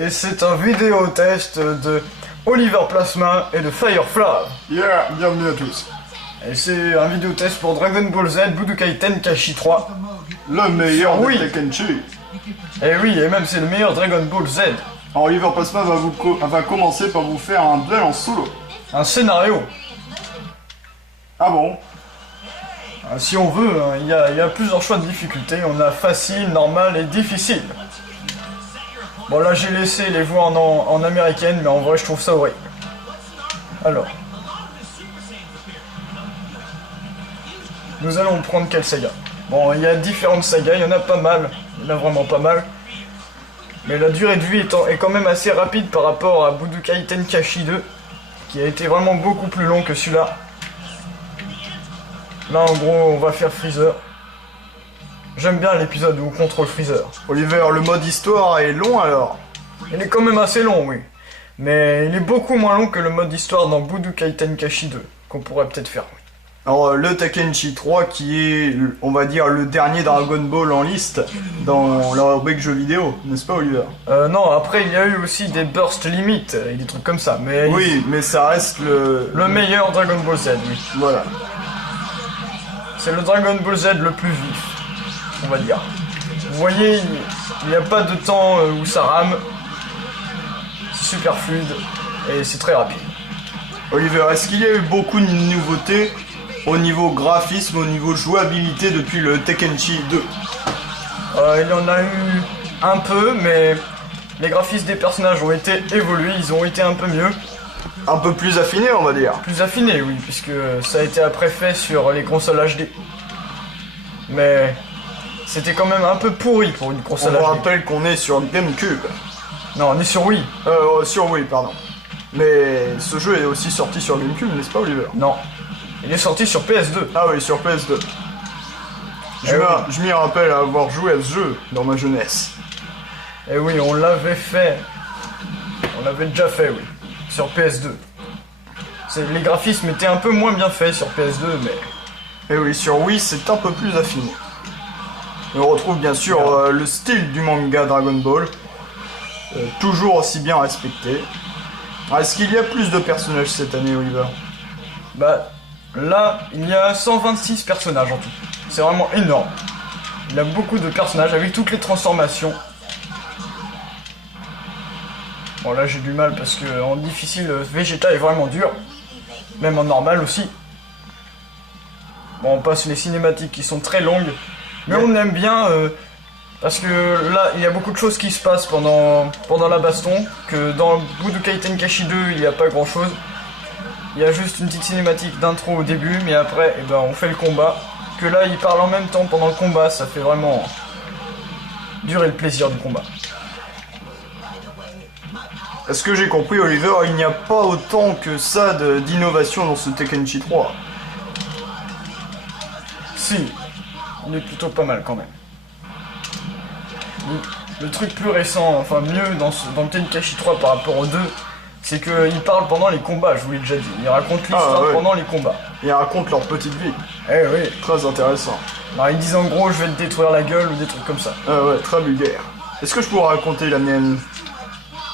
et c'est un vidéo test de Oliver Plasma et de Firefly. Yeah, bienvenue à tous. Et c'est un vidéo test pour Dragon Ball Z Budokai Tenkaichi 3. Le meilleur Oui. de Tenkaichi. Et oui, et même c'est le meilleur Dragon Ball Z. Alors Oliver Plasma va commencer par vous faire un duel en solo. Un scénario. Ah bon? Si on veut, hein, il y a plusieurs choix de difficulté. On a facile, normal et difficile. Bon là j'ai laissé les voix en américaine, mais en vrai je trouve ça horrible. Alors. Nous allons prendre quelle saga? Bon, il y a différentes sagas, il y en a pas mal. Il y en a vraiment pas mal. Mais la durée de vie est quand même assez rapide par rapport à Budokai Tenkaichi 2, qui a été vraiment beaucoup plus long que celui-là. Là en gros on va faire Freezer. J'aime bien l'épisode où on contrôle Freezer. Oliver, le mode histoire est long alors? Il est quand même assez long, oui. Mais il est beaucoup moins long que le mode histoire dans Budokai Tenkaichi 2, qu'on pourrait peut-être faire. Alors le Tenkaichi 3 qui est, on va dire, le dernier Dragon Ball en liste dans la rubrique jeux vidéo, n'est-ce pas Oliver? Non, après il y a eu aussi des burst limites et des trucs comme ça, mais... Oui, mais ça reste le meilleur Dragon Ball Z, oui. Voilà. C'est le Dragon Ball Z le plus vif, on va dire. Vous voyez, il n'y a pas de temps où ça rame. C'est super fluide et c'est très rapide. Oliver, est-ce qu'il y a eu beaucoup de nouveautés au niveau graphisme, au niveau jouabilité depuis le Tenkaichi 2? Il y en a eu un peu, mais les graphismes des personnages ont été évolués, ils ont été un peu mieux. Un peu plus affiné, on va dire. Plus affinés, oui, puisque ça a été après fait sur les consoles HD. Mais c'était quand même un peu pourri pour une console On vous HD. rappelle qu'on est sur GameCube. Non, on est sur Wii. Sur Wii, pardon. Mais ce jeu est aussi sorti sur GameCube, n'est-ce pas Oliver? Non. Il est sorti sur PS2. Ah oui, sur PS2. Je m'y rappelle avoir joué à ce jeu dans ma jeunesse. Et oui, on l'avait fait. On l'avait déjà fait, oui. Sur PS2. Les graphismes étaient un peu moins bien faits sur PS2, mais... Et oui, sur Wii, c'est un peu plus affiné. Et on retrouve bien sûr le style du manga Dragon Ball. Toujours aussi bien respecté. Est-ce qu'il y a plus de personnages cette année, Oliver? Bah, là, il y a 126 personnages en tout. C'est vraiment énorme. Il y a beaucoup de personnages avec toutes les transformations. Bon, là, j'ai du mal parce que en difficile, Vegeta est vraiment dur. Même en normal aussi. Bon, on passe les cinématiques qui sont très longues. Mais on aime bien... parce que là, il y a beaucoup de choses qui se passent pendant la baston, que dans Budokai Tenkaichi 2, il n'y a pas grand chose. Il y a juste une petite cinématique d'intro au début, mais après, eh ben, on fait le combat. Que là, il parle en même temps pendant le combat, ça fait vraiment durer le plaisir du combat. Est-ce que j'ai compris, Oliver, il n'y a pas autant que ça d'innovation dans ce Tenkaichi 3? Si, il est plutôt pas mal quand même. Le truc plus récent, enfin mieux dans le Tenkaichi 3 par rapport au 2, c'est qu'il parle pendant les combats, je vous l'ai déjà dit. Il raconte l'histoire pendant les combats. Ils racontent leur petite vie. Eh oui. Très intéressant. Alors ils disent en gros, je vais te détruire la gueule ou des trucs comme ça. Ah ouais, très vulgaire. Est-ce que je pourrais raconter la mienne?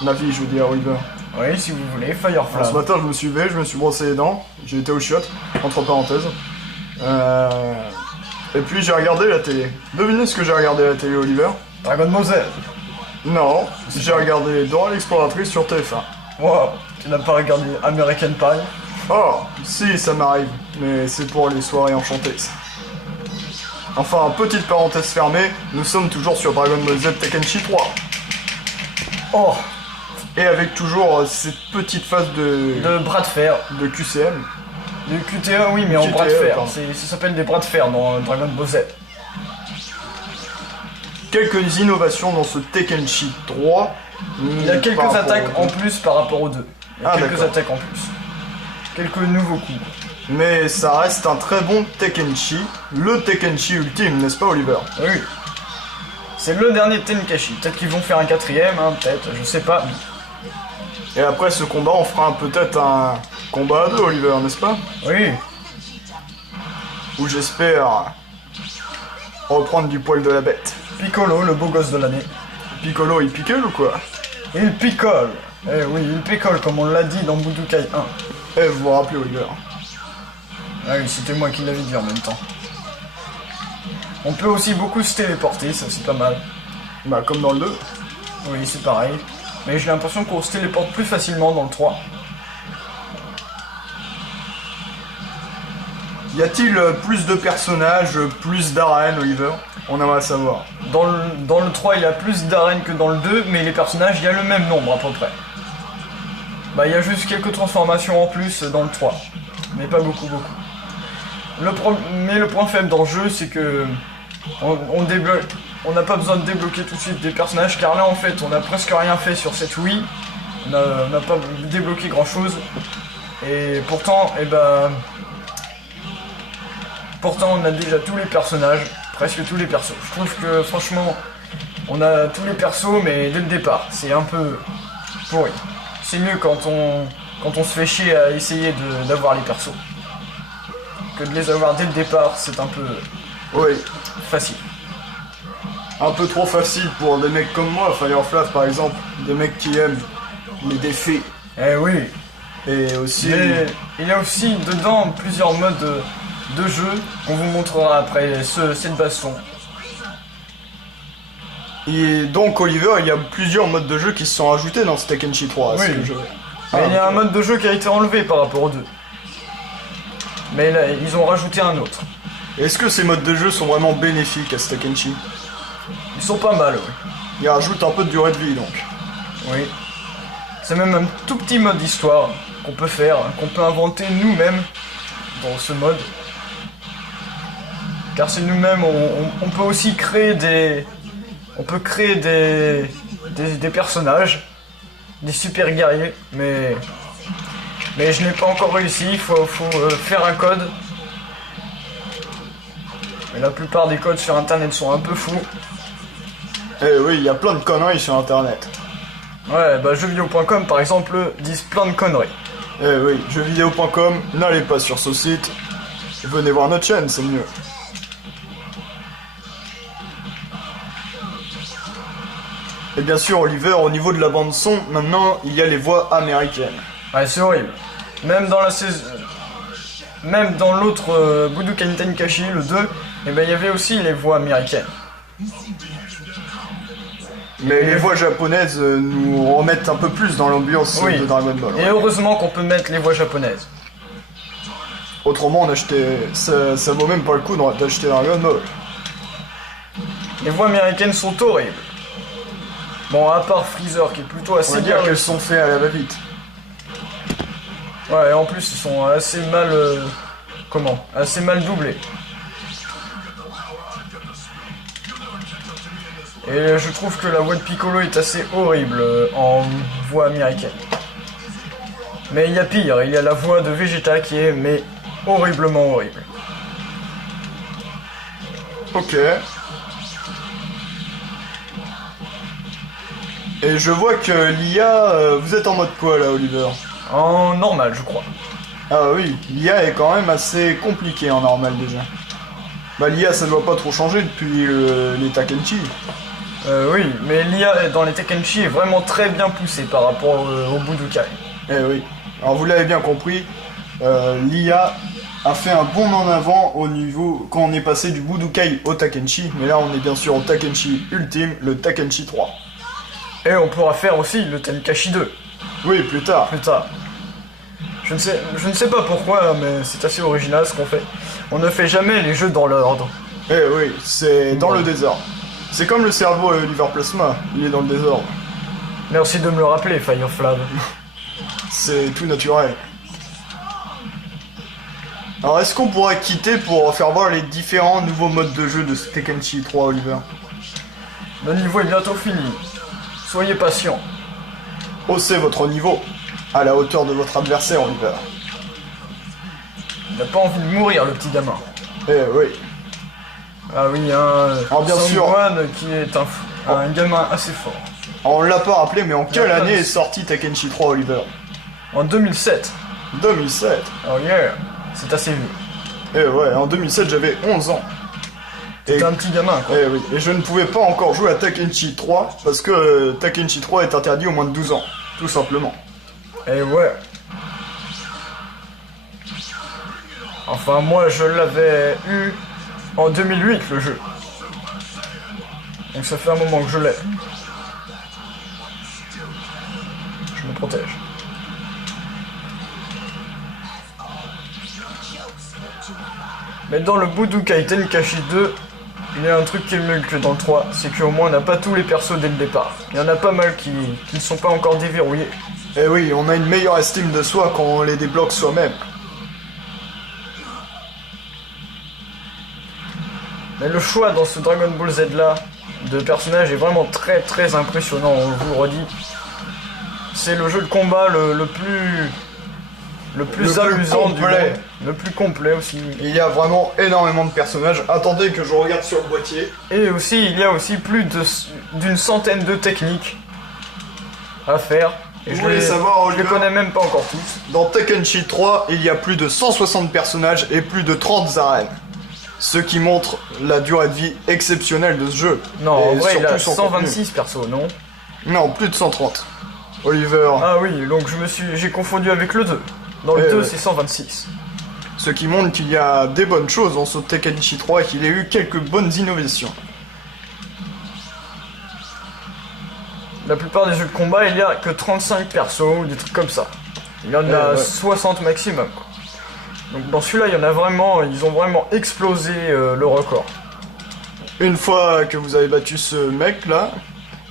Ma vie, je veux dire, Oliver. Oui, si vous voulez, Firefly. Ce matin, je me suis levé, je me suis brossé les dents, j'ai été aux chiottes, entre parenthèses. Et puis j'ai regardé la télé. Devinez ce que j'ai regardé à la télé, Oliver? Dragon Ball Z. Non, j'ai regardé Dora l'exploratrice sur TF1. Wow, tu n'as pas regardé American Pie? Oh, si, ça m'arrive, mais c'est pour les soirées enchantées, ça. Enfin, petite parenthèse fermée, nous sommes toujours sur Dragon Ball Z Tenkaichi 3. Oh, et avec toujours cette petite phase de bras de fer. De QCM. De QTE, oui, mais en bras de fer. Ça s'appelle des bras de fer dans Dragon Ball Z. Quelques innovations dans ce Tenkaichi 3. Il y a quelques attaques en plus par rapport aux deux. Il y a quelques attaques en plus. Quelques nouveaux coups. Mais ça reste un très bon Tenkaichi. Le Tenkaichi ultime, n'est-ce pas, Oliver? Oui. C'est le dernier Tenkaichi. Peut-être qu'ils vont faire un quatrième, hein, peut-être, je sais pas. Et après ce combat, on fera peut-être un combat à deux, Oliver, n'est-ce pas? Oui. Où j'espère reprendre du poil de la bête. Piccolo, le beau gosse de l'année. Piccolo, il pickle ou quoi? Il picole. Eh oui, il picole comme on l'a dit dans Budokai 1. Eh, vous vous rappelez, Oliver? Ah oui, c'était moi qui l'avais dit en même temps. On peut aussi beaucoup se téléporter, ça c'est pas mal. Bah, comme dans le 2. Oui, c'est pareil. Mais j'ai l'impression qu'on se téléporte plus facilement dans le 3. Y a-t-il plus de personnages, plus d'arènes, Oliver? On aimerait savoir. Dans le 3, il y a plus d'arènes que dans le 2, mais les personnages, il y a le même nombre à peu près. Bah, il y a juste quelques transformations en plus dans le 3. Mais pas beaucoup. Mais le point faible dans le jeu, c'est que on n'a pas besoin de débloquer tout de suite des personnages, car là, en fait, on a presque rien fait sur cette Wii. On n'a pas débloqué grand chose. Et pourtant, on a déjà tous les personnages, presque tous les persos. Je trouve que franchement, on a tous les persos, mais dès le départ, c'est un peu pourri. C'est mieux quand on se fait chier à essayer d'avoir les persos. Que de les avoir dès le départ, c'est un peu facile. Un peu trop facile pour des mecs comme moi, Firefly par exemple, des mecs qui aiment les défis. Eh oui. Et aussi... Mais il y a aussi dedans plusieurs modes de jeu qu'on vous montrera après cette baston. Et donc Oliver, il y a plusieurs modes de jeu qui se sont ajoutés dans ce Tekken 3. Oui. Mais il y a un mode de jeu qui a été enlevé par rapport aux deux. Mais là, ils ont rajouté un autre. Est-ce que ces modes de jeu sont vraiment bénéfiques à ce Tekken? Ils sont pas mal, oui. Ils rajoutent un peu de durée de vie donc. Oui. C'est même un tout petit mode d'histoire qu'on peut faire, qu'on peut inventer nous-mêmes dans ce mode. Car c'est nous-mêmes, on peut aussi créer des... On peut créer des personnages, des super guerriers, mais je n'ai pas encore réussi, il faut faire un code. Mais la plupart des codes sur internet sont un peu fous. Eh oui, il y a plein de conneries sur internet. Ouais, bah jeuxvideo.com par exemple disent plein de conneries. Eh oui, jeuxvideo.com, n'allez pas sur ce site. Venez voir notre chaîne, c'est mieux. Et bien sûr, Oliver, au niveau de la bande son, maintenant, il y a les voix américaines. Ouais, c'est horrible. Même dans la saison... Même dans l'autre Budokai Tenkaichi, le 2, eh ben, il y avait aussi les voix américaines. Mais les voix japonaises nous remettent un peu plus dans l'ambiance de Dragon Ball. Et heureusement qu'on peut mettre les voix japonaises. Autrement, on achetait... ça vaut même pas le coup d'acheter Dragon Ball. Les voix américaines sont horribles. Bon, à part Freezer qui est plutôt assez bien. Qu'elles sont faites à la va-vite. Ouais, et en plus ils sont assez mal... assez mal doublés. Et je trouve que la voix de Piccolo est assez horrible en voix américaine. Mais il y a pire, il y a la voix de Vegeta qui est horriblement horrible. Ok. Et je vois que l'IA, vous êtes en mode quoi là, Oliver? En normal, je crois. Ah oui, l'IA est quand même assez compliqué en normal déjà. Bah l'IA ça doit pas trop changer depuis les Tenkaichi. Oui, mais l'IA dans les Tenkaichi est vraiment très bien poussée par rapport au Budokai. Eh oui. Alors vous l'avez bien compris, l'IA a fait un bond en avant au niveau quand on est passé du Budokai au Tenkaichi, mais là on est bien sûr au Tenkaichi ultime, le Tenkaichi 3. Et on pourra faire aussi le Tenkaichi 2. Oui, plus tard. Plus tard. Je ne sais pas pourquoi, mais c'est assez original ce qu'on fait. On ne fait jamais les jeux dans l'ordre. Eh oui, c'est dans le désordre. C'est comme le cerveau Oliver Plasma, il est dans le désordre. Merci de me le rappeler, Firefly. C'est tout naturel. Alors est-ce qu'on pourra quitter pour faire voir les différents nouveaux modes de jeu de Tenkaichi 3, Oliver? Le niveau est bientôt fini. Soyez patient. Haussez votre niveau à la hauteur de votre adversaire, Oliver. Il n'a pas envie de mourir, le petit gamin. Eh oui. Ah oui, bien sûr. Songwan qui est un gamin assez fort. On l'a pas rappelé, mais en quelle année est sorti Tenkaichi 3, Oliver? En 2007. 2007. Oh yeah, c'est assez vieux. Eh ouais, en 2007 j'avais 11 ans. T'étais un petit gamin, quoi. Oui. Et je ne pouvais pas encore jouer à Tenkaichi 3 parce que Tenkaichi 3 est interdit aux moins de 12 ans, tout simplement. Et ouais. Enfin, moi, je l'avais eu en 2008, le jeu. Donc ça fait un moment que je l'ai. Je me protège. Mais dans le Budokai Tenkaichi 2, il y a un truc qui est mieux que dans le 3, c'est qu'au moins on n'a pas tous les persos dès le départ. Il y en a pas mal qui ne sont pas encore déverrouillés. Et oui, on a une meilleure estime de soi quand on les débloque soi-même. Mais le choix dans ce Dragon Ball Z là de personnages est vraiment très très impressionnant, on vous le redit. C'est le jeu de combat le plus amusant du monde, le plus complet aussi. Il y a vraiment énormément de personnages. Attendez que je regarde sur le boîtier. Et aussi, il y a aussi plus d'une centaine de techniques à faire. Et Vous voulez savoir, je les connais même pas encore tous. Dans Tenkaichi 3, il y a plus de 160 personnages et plus de 30 arènes. Ce qui montre la durée de vie exceptionnelle de ce jeu. Non, et en vrai, il a son 126 persos, non? Non, plus de 130. Oliver. Ah oui, donc j'ai confondu avec le 2. Dans le 2, ouais. c'est 126. Ce qui montre qu'il y a des bonnes choses dans ce Tenkaichi 3 et qu'il y a eu quelques bonnes innovations. La plupart des jeux de combat, il y a que 35 persos ou des trucs comme ça. Il y en a 60 maximum, quoi. Donc dans celui-là, il y en a vraiment, ils ont vraiment explosé le record. Une fois que vous avez battu ce mec là,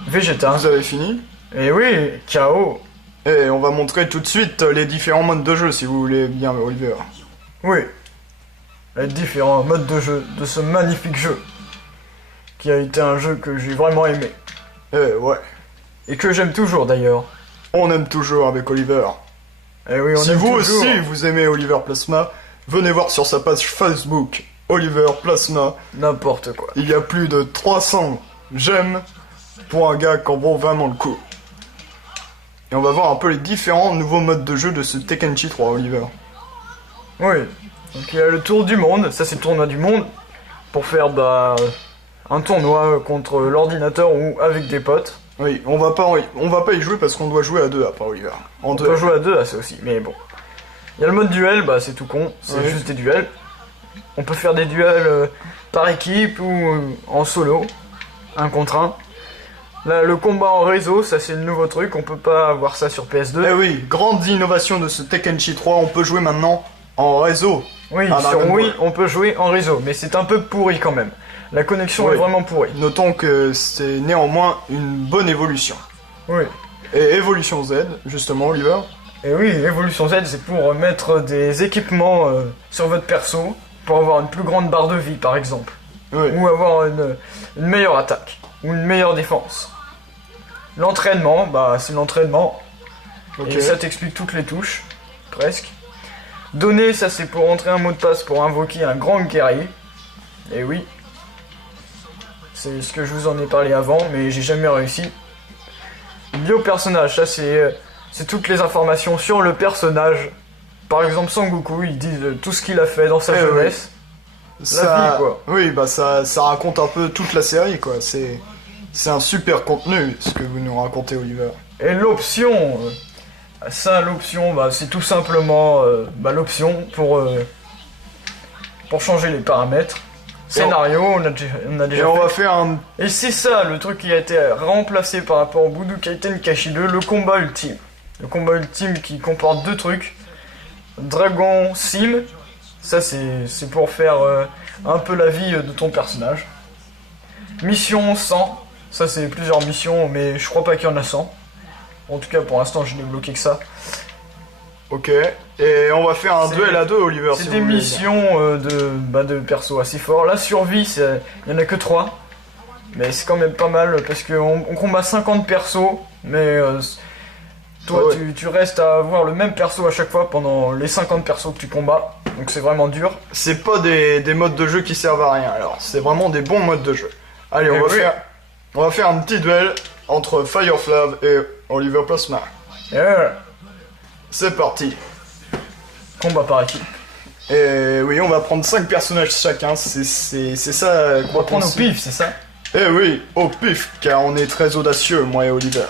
Vegeta. vous avez fini. Et oui, KO. Et on va montrer tout de suite les différents modes de jeu si vous voulez bien, Oliver. Oui. Les différents modes de jeu de ce magnifique jeu. Qui a été un jeu que j'ai vraiment aimé. Ouais. Et que j'aime toujours d'ailleurs. On aime toujours avec Oliver. Et oui, on si aime vous toujours. aussi vous aimez Oliver Plasma, venez voir sur sa page Facebook Oliver Plasma. N'importe quoi. Il y a plus de 300 j'aime pour un gars qui en vaut vraiment le coup. Et on va voir un peu les différents nouveaux modes de jeu de ce Tenkaichi 3, Oliver. Oui. Donc il y a le tour du monde, ça c'est le tournoi du monde. Pour faire un tournoi contre l'ordinateur ou avec des potes. Oui, on va pas y jouer parce qu'on doit jouer à deux après, Oliver. On peut jouer à deux, ça aussi, mais bon. Il y a le mode duel, bah c'est tout con, c'est juste des duels. On peut faire des duels par équipe ou en solo, un contre un. Là, le combat en réseau, ça c'est le nouveau truc, on peut pas avoir ça sur PS2. Eh oui, grande innovation de ce Tenkaichi 3, on peut jouer maintenant en réseau. Oui, sur Wii, on peut jouer en réseau, mais c'est un peu pourri quand même. La connexion est vraiment pourrie. Notons que c'est néanmoins une bonne évolution. Oui. Et Evolution Z, justement, Oliver. Et oui, Evolution Z, c'est pour mettre des équipements sur votre perso, pour avoir une plus grande barre de vie, par exemple. Oui. Ou avoir une meilleure attaque, ou une meilleure défense. L'entraînement, bah c'est l'entraînement. Okay. Et ça t'explique toutes les touches, presque. Donner, ça c'est pour entrer un mot de passe pour invoquer un grand guerrier. Et oui. C'est ce que je vous en ai parlé avant, mais j'ai jamais réussi. Bio personnage, ça c'est toutes les informations sur le personnage. Par exemple, Sangoku, ils disent tout ce qu'il a fait dans sa jeunesse. Ça, la vie, quoi. Oui, bah ça raconte un peu toute la série, quoi. C'est un super contenu, ce que vous nous racontez, Oliver. Et l'option, l'option, bah, c'est tout simplement l'option pour changer les paramètres. Scénario, on a déjà Et on fait. va faire un... Et c'est ça, le truc qui a été remplacé par rapport au Budokai Tenkaichi 2, le combat ultime. Le combat ultime qui comporte deux trucs. Dragon Sim, ça c'est pour faire un peu la vie de ton personnage. Mission 100, ça c'est plusieurs missions, mais je crois pas qu'il y en a 100. En tout cas, pour l'instant, je n'ai bloqué que ça. Ok, et on va faire un duel à deux, Oliver. C'est des missions de persos assez forts. La survie, il n'y en a que 3. Mais c'est quand même pas mal, parce qu'on combat 50 persos, mais toi, tu restes à avoir le même perso à chaque fois pendant les 50 persos que tu combats. Donc c'est vraiment dur. C'est pas des modes de jeu qui servent à rien, alors. C'est vraiment des bons modes de jeu. Allez, on va faire un petit duel entre Fireflav et Oliver Plasma. Yeah. C'est parti. Combat par équipe. Et oui, on va prendre 5 personnages chacun, c'est ça On va prendre au pif, c'est ça? Eh oui, au pif, car on est très audacieux, moi et Oliver.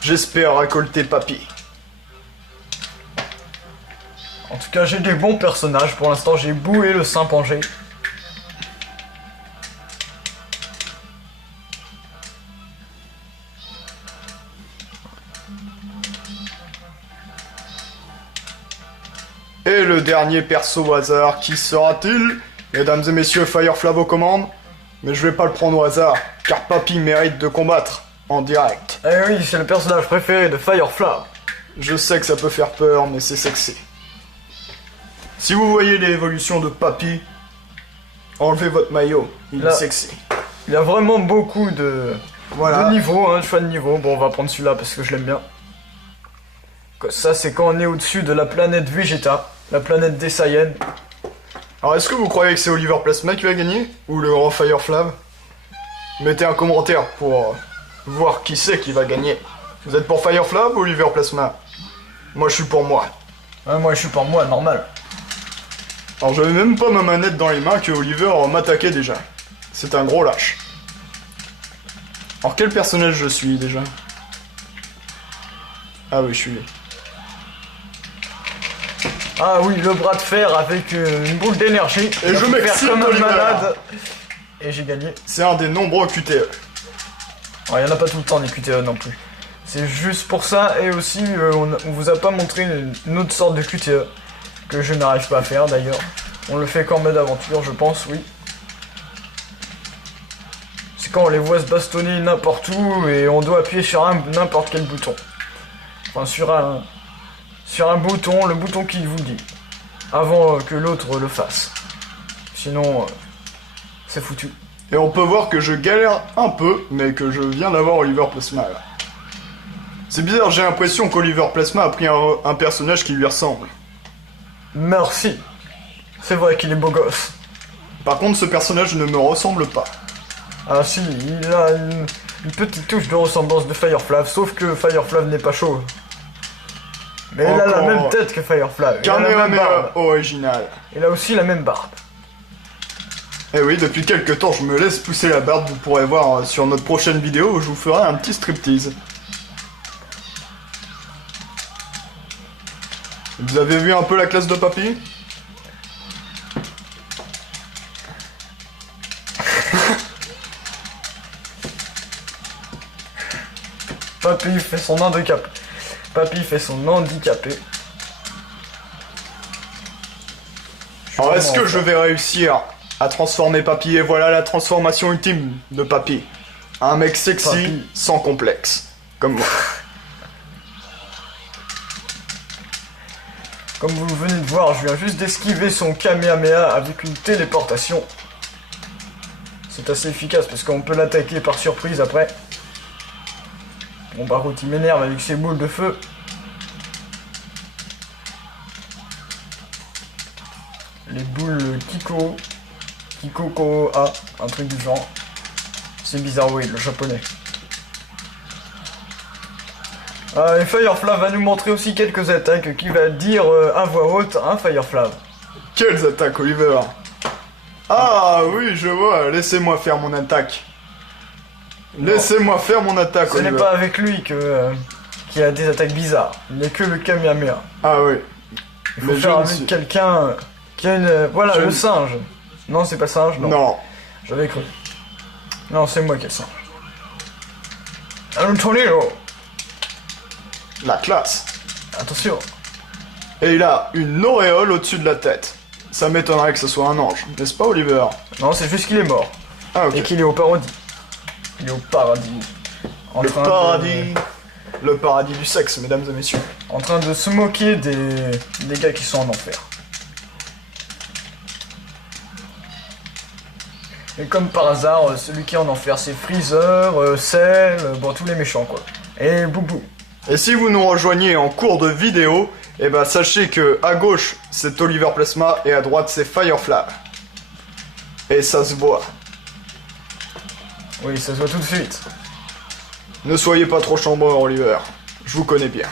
J'espère récolter Papy. En tout cas, j'ai des bons personnages. Pour l'instant, j'ai Boo et le Saint-Pangé. Et le dernier perso au hasard, qui sera-t-il? Mesdames et messieurs, Fireflav aux commandes. Mais je vais pas le prendre au hasard, car Papy mérite de combattre en direct. Eh oui, c'est le personnage préféré de Fireflav. Je sais que ça peut faire peur, mais c'est sexy. Si vous voyez l'évolution de Papy, enlevez votre maillot, il Là. est sexy. Il y a vraiment beaucoup de niveaux, de choix de niveau. Bon, on va prendre celui-là parce que je l'aime bien. Ça, c'est quand on est au-dessus de la planète Vegeta, la planète des Saiyans. Alors, est-ce que vous croyez que c'est Oliver Plasma qui va gagner? Ou le grand Fireflav? Mettez un commentaire pour voir qui c'est qui va gagner. Vous êtes pour Fireflav ou Oliver Plasma? Moi, je suis pour moi. Ouais, moi, je suis pour moi, normal. Alors, j'avais même pas ma manette dans les mains que Oliver m'attaquait déjà. C'est un gros lâche. Alors, quel personnage je suis déjà? Ah oui, je suis lui. Ah oui, le bras de fer avec une boule d'énergie. Et je m'excite, comme un Oliver. malade. Et j'ai gagné. C'est un des nombreux QTE. Il y en a pas tout le temps des QTE non plus. C'est juste pour ça, et aussi on vous a pas montré une autre sorte de QTE que je n'arrive pas à faire d'ailleurs. On le fait qu'en mode aventure, je pense, oui. C'est quand on les voit se bastonner n'importe où et on doit appuyer sur n'importe quel bouton. Enfin sur un bouton, le bouton qui vous le dit. Avant que l'autre le fasse. Sinon, c'est foutu. Et on peut voir que je galère un peu, mais que je viens d'avoir Oliver Plasma là. C'est bizarre, j'ai l'impression qu'Oliver Plasma a pris un personnage qui lui ressemble. Merci. C'est vrai qu'il est beau gosse. Par contre, ce personnage ne me ressemble pas. Ah si, il a une petite touche de ressemblance de Fireflav, sauf que Fireflav n'est pas chauve. Mais il a la Encore. même tête que Fireflav. Il a la même Kamehameha barbe. original. Il a aussi la même barbe. Eh oui, depuis quelques temps, je me laisse pousser la barbe. Vous pourrez voir sur notre prochaine vidéo où je vous ferai un petit striptease. Vous avez vu un peu la classe de Papy? Papy fait son handicapé. Papy fait son handicapé. Alors est-ce que je vais réussir à transformer Papy? Et voilà la transformation ultime de Papy. Un mec sexy, Papy. sans complexe. Comme moi. Comme vous venez de voir, je viens juste d'esquiver son Kamehameha avec une téléportation. C'est assez efficace parce qu'on peut l'attaquer par surprise après. Bon par contre il m'énerve avec ses boules de feu. Les boules Kikoko A, un truc du genre. C'est bizarre, oui, le japonais. Et Fireflav va nous montrer aussi quelques attaques qui va dire à voix haute, hein Fireflav. Quelles attaques, Oliver? Ah oui, je vois, laissez-moi faire mon attaque. Laissez-moi faire mon attaque, Ce n'est Oliver. pas avec lui que qu'il y a des attaques bizarres. Il n'y a que le Kamehameha. Ah oui. Il faut Mais faire je ne avec suis- quelqu'un qui a une... Voilà, Je le ne- singe. Non, c'est pas le singe, non. Non. J'avais cru. Non, c'est moi qui ai le singe. Antonio. La classe. Attention. Et il a une auréole au-dessus de la tête. Ça m'étonnerait que ce soit un ange, n'est-ce pas, Oliver? Non, c'est juste qu'il est mort. Ah ok. Et qu'il est au paradis. Il est au paradis. En Le train de- paradis. Le paradis du sexe, mesdames et messieurs. En train de se moquer des gars qui sont en enfer. Et comme par hasard, celui qui est en enfer, c'est Freezer, Cell, bon, tous les méchants, quoi. Et Boubou. Et si vous nous rejoignez en cours de vidéo, eh ben sachez que à gauche c'est Oliver Plasma et à droite c'est Fireflav. Et ça se voit. Oui, ça se voit tout de suite. Ne soyez pas trop chambreur, Oliver. Je vous connais bien.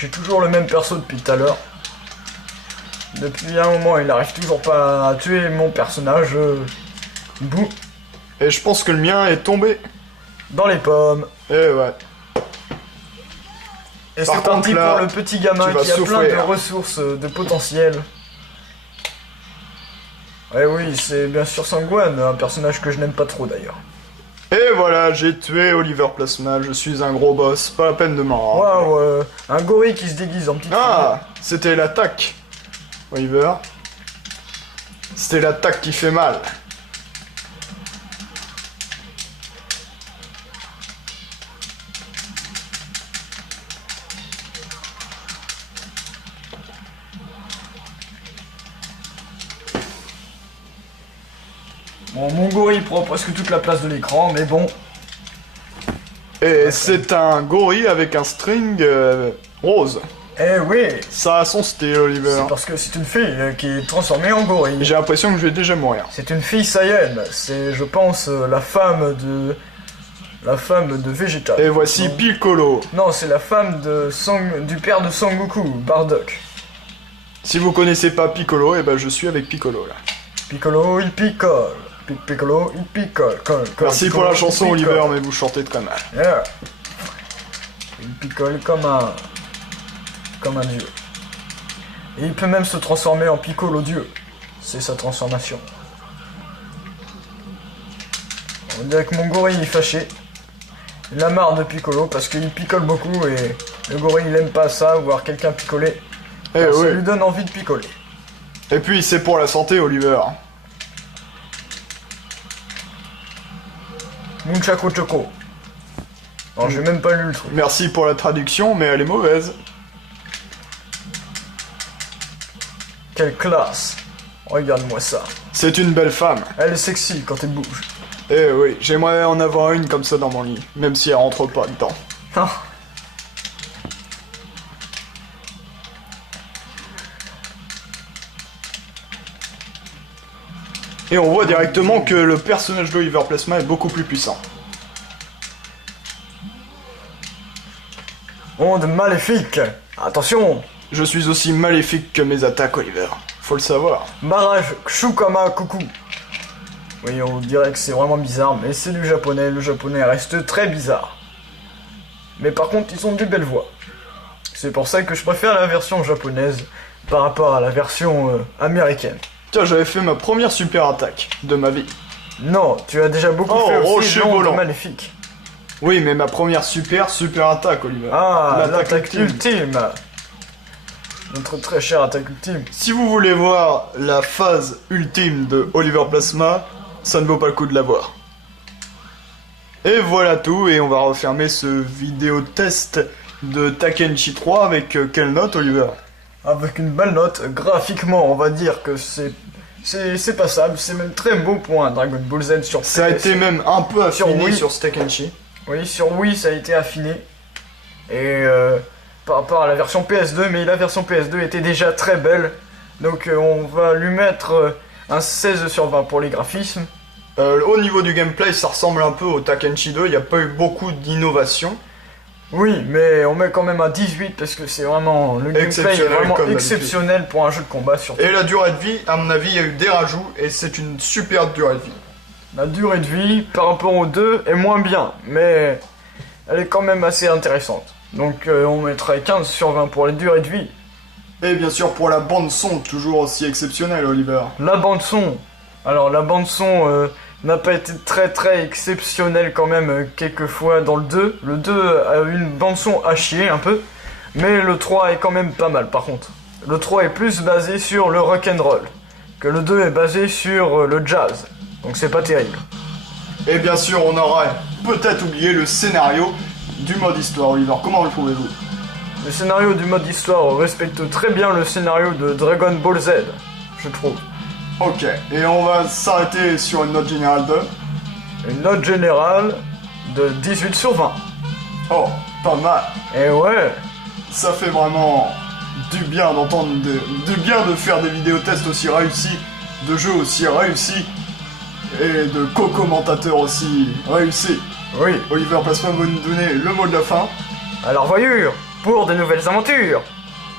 J'ai toujours le même perso depuis tout à l'heure. Depuis un moment, il n'arrive toujours pas à tuer mon personnage. Bouh. Et je pense que le mien est tombé. Dans les pommes. Eh ouais. Et Par c'est parti contre, là, pour le petit gamin tu vas qui a plein souffrir. de ressources, de potentiel. Eh oui, c'est bien sûr Sangwan, un personnage que je n'aime pas trop d'ailleurs. Et voilà, j'ai tué Oliver Plasma, je suis un gros boss, pas la peine de m'en rendre. Waouh, un gorille qui se déguise en petite Ah, c'était l'attaque, Oliver. C'était l'attaque qui fait mal. Bon, mon gorille prend presque toute la place de l'écran, mais bon. Et c'est un gorille avec un string rose. Eh oui, Ça a son style, Oliver. c'est parce que c'est une fille qui est transformée en gorille. J'ai l'impression que je vais déjà mourir. C'est une fille Saiyan, c'est, je pense, la femme de Vegeta. Et voici Non. Piccolo. Non, c'est la femme du père de Sangoku, Bardock. Si vous connaissez pas Piccolo, et ben je suis avec Piccolo là. Piccolo, il picole. Piccolo, il picole. Merci Piccolo, pour la il chanson, picole. Oliver, mais vous chantez très mal. Yeah. Il picole comme un dieu. Et il peut même se transformer en Piccolo dieu. C'est sa transformation. On dirait que mon gorille est fâché. Il a marre de Piccolo parce qu'il picole beaucoup et le gorille il aime pas ça, voir quelqu'un picoler. Eh Ça oui. lui donne envie de picoler. Et puis c'est pour la santé, Oliver. Munchaku Choco. Alors j'ai même pas lu le truc. Merci pour la traduction, mais elle est mauvaise. Quelle classe. Regarde-moi ça. C'est une belle femme. Elle est sexy quand elle bouge. Eh oui, j'aimerais en avoir une comme ça dans mon lit, même si elle rentre pas dedans. Ah. Et on voit directement que le personnage d'Oliver Plasma est beaucoup plus puissant. Onde maléfique. Attention. Je suis aussi maléfique que mes attaques, Oliver. Faut le savoir. Barrage Shukama Kuku. Oui, on dirait que c'est vraiment bizarre, mais c'est du japonais. Le japonais reste très bizarre. Mais par contre, ils ont des belles voix. C'est pour ça que je préfère la version japonaise par rapport à la version américaine. Tiens, j'avais fait ma première super attaque de ma vie. Non, tu as déjà beaucoup Oh, fait aussi rocher l'onde volant. maléfique. Oui, mais ma première super attaque, Oliver. Ah, L'attaque l'attaque ultime. Notre très chère attaque ultime. Si vous voulez voir la phase ultime de Oliver Plasma, ça ne vaut pas le coup de la voir. Et voilà tout, et on va refermer ce vidéo test de Takenchi 3 avec quelle note, Oliver? Avec une belle note, graphiquement, on va dire que c'est passable, c'est même très beau pour un Dragon Ball Z sur Ça a PS. été même un peu affiné Wii. sur ce Takenchi. Oui, sur Wii, ça a été affiné. Et par rapport à la version PS2, mais la version PS2 était déjà très belle. Donc on va lui mettre un 16 sur 20 pour les graphismes. Au niveau du gameplay, ça ressemble un peu au Takenchi 2, il n'y a pas eu beaucoup d'innovation. Oui, mais on met quand même à 18 parce que c'est vraiment le gameplay est Exceptionnel, vraiment comme exceptionnel pour un jeu de combat surtout. Et la durée de vie, à mon avis, il y a eu des rajouts, et c'est une super durée de vie. La durée de vie par rapport aux deux est moins bien, mais elle est quand même assez intéressante. Donc on mettrait 15 sur 20 pour la durée de vie. Et bien sûr pour la bande son, toujours aussi exceptionnelle, Oliver. La bande son. Alors la bande son n'a pas été très exceptionnelle quand même quelquefois dans le 2. Le 2 a une bande son à chier un peu, mais le 3 est quand même pas mal par contre. Le 3 est plus basé sur le rock'n'roll, que le 2 est basé sur le jazz. Donc c'est pas terrible. Et bien sûr, on aurait peut-être oublié le scénario du mode histoire, Oliver. Comment le trouvez-vous? Le scénario du mode histoire respecte très bien le scénario de Dragon Ball Z, je trouve. Ok, et on va s'arrêter sur une note générale de... Une note générale de 18 sur 20. Oh, pas mal. Et ouais, Ça fait vraiment du bien d'entendre, du bien de faire des vidéos tests aussi réussis, de jeux aussi réussis, et de co-commentateurs aussi réussis. oui. Oliver Plasma va nous donner le mot de la fin. Alors voyure. pour de nouvelles aventures.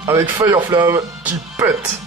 Avec Fireflame qui pète.